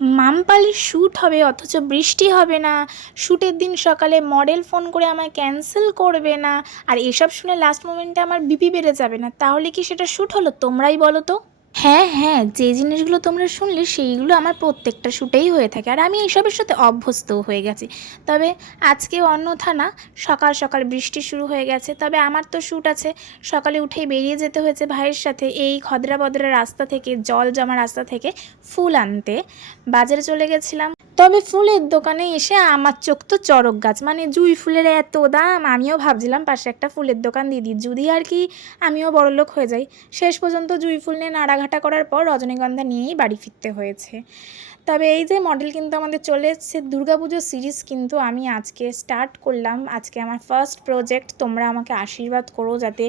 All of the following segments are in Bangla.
মামপালির শ্যুট হবে, অথচ বৃষ্টি হবে না। শ্যুটের দিন সকালে মডেল ফোন করে আমায় ক্যান্সেল করবে না। আর এসব শুনে লাস্ট মোমেন্টে আমার বিপি বেড়ে যাবে না। তাহলে কি সেটা শ্যুট হলো? তোমরাই বলো তো। হ্যাঁ হ্যাঁ যে জিনিসগুলো তোমরা শুনলে সেইগুলো আমার প্রত্যেকটা শ্যুটেই হয়ে থাকে। আর আমি এইসবের সাথে অভ্যস্তও হয়ে গেছি। তবে আজকে অন্যথা না, সকাল সকাল বৃষ্টি শুরু হয়ে গেছে। তবে আমার তো শ্যুট আছে, সকালে উঠেই বেরিয়ে যেতে হয়েছে ভাইয়ের সাথে এই খদরা বদরা রাস্তা থেকে, জল জমা রাস্তা থেকে ফুল আনতে। বাজারে চলে গেছিলাম। তবে ফুলের দোকানে এসে আমার চোখ তো চরক গাছ। মানে জুই ফুলের এত দাম, আমিও ভাবছিলাম পাশে একটা ফুলের দোকান দিদি যদি আর কি আমিও বড়লোক হয়ে যাই। শেষ পর্যন্ত জুই ফুল নিয়ে নাড়াঘাটা করার পর রজনীগন্ধা নিয়েই বাড়ি ফিরতে হয়েছে। তবে এই যে মডেল কিন্তু আমাদের চলে এসছে দুর্গাপুজো সিরিজ কিন্তু আমি আজকে স্টার্ট করলাম। আজকে আমার ফার্স্ট প্রজেক্ট তোমরা আমাকে আশীর্বাদ করো যাতে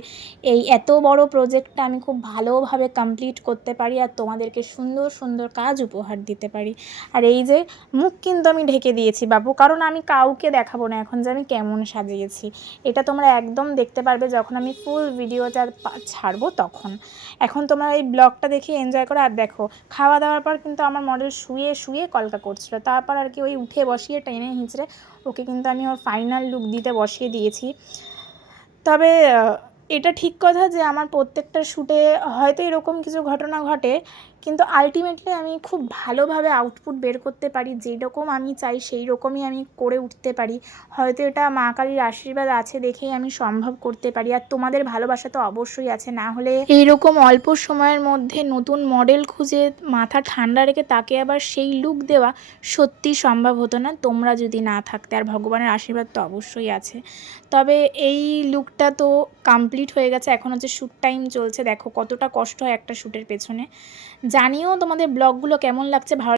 এই এত বড় প্রজেক্টটা আমি খুব ভালোভাবে কমপ্লিট করতে পারি আর তোমাদেরকে সুন্দর সুন্দর কাজ উপহার দিতে পারি। আর এই যে মুখ কিন্তু আমি ঢেকে দিয়েছি বাবু, কারণ আমি কাউকে দেখাবো না, এখন যে আমি কেমন সাজিয়েছি। এটা তোমরা একদম দেখতে পারবে যখন আমি ফুল ভিডিওটা ছাড়বো তখন। এখন তোমরা এই ব্লগটা দেখে এনজয় করো। আর দেখো খাওয়া দাওয়ার পর কিন্তু আমার মডেল শুয়ে শুয়ে কলকা করছিল। তারপর আর কি ওই উঠে বসিয়ে টেনে হিঁচড়ে ওকে কিন্তু আমি ওর ফাইনাল লুক দিতে বসিয়ে দিয়েছি। তবে এটা ঠিক কথা যে আমার প্রত্যেকটা শ্যুটে হয়তো এরকম কিছু ঘটনা ঘটে, কিন্তু আলটিমেটলি আমি খুব ভালোভাবে আউটপুট বের করতে পারি, যেরকম আমি চাই সেই রকমই আমি করে উঠতে পারি। হয়তো এটা মা কালীর আশীর্বাদ আছে দেখেই আমি সম্ভব করতে পারি, আর তোমাদের ভালোবাসা তো অবশ্যই আছে। না হলে এইরকম অল্প সময়ের মধ্যে নতুন মডেল খুঁজে মাথা ঠান্ডা রেখে তাকে আবার সেই লুক দেওয়া সত্যি সম্ভব হতো না, তোমরা যদি না থাকতে। আর ভগবানের আশীর্বাদ তো অবশ্যই আছে। তবে এই লুকটা তো কমপ্লিট হয়ে গেছে। এখন হচ্ছে শ্যুট টাইম চলছে। দেখো কতটা কষ্ট হয় একটা শ্যুটের পেছনে। জানিও তোমাদের ব্লগগুলো কেমন লাগছে? ভালো